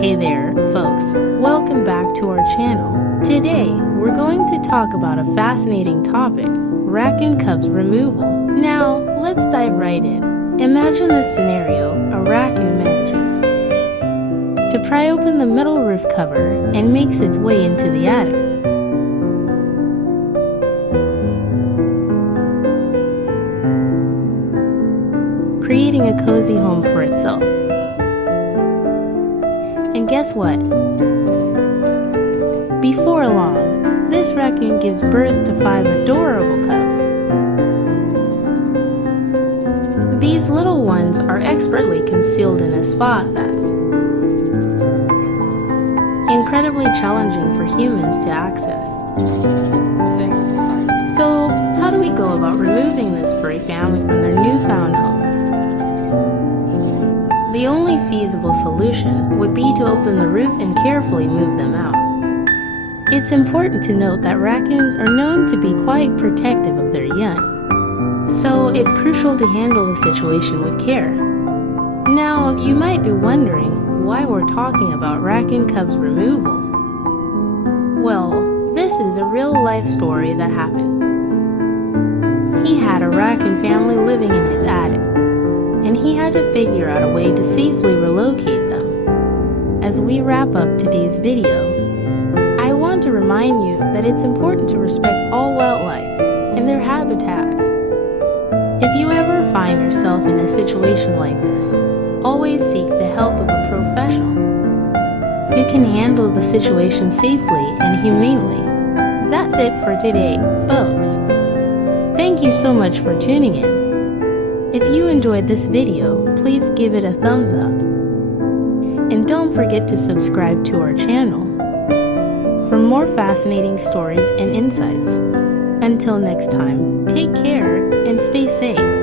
Hey there, folks. Welcome back to our channel. Today, we're going to talk about a fascinating topic, raccoon cubs removal. Now, let's dive right in. Imagine this scenario: a raccoon manages to pry open the metal roof cover and makes its way into the attic. Creating a cozy home for itself. And guess what? Before long, this raccoon gives birth to 5 adorable cubs. These little ones are expertly concealed in a spot that's incredibly challenging for humans to access. So, how do we go about removing this furry family from their newfound home? The only feasible solution would be to open the roof and carefully move them out. It's important to note that raccoons are known to be quite protective of their young, so it's crucial to handle the situation with care. Now, you might be wondering why we're talking about raccoon cubs removal. Well, this is a real-life story that happened. He had a raccoon family living in his attic, and he had to figure out a way to safely relocate them. As we wrap up today's video, I want to remind you that it's important to respect all wildlife and their habitats. If you ever find yourself in a situation like this, always seek the help of a professional who can handle the situation safely and humanely. That's it for today, folks. Thank you so much for tuning in. If you enjoyed this video, please give it a thumbs up. And don't forget to subscribe to our channel for more fascinating stories and insights. Until next time, take care and stay safe.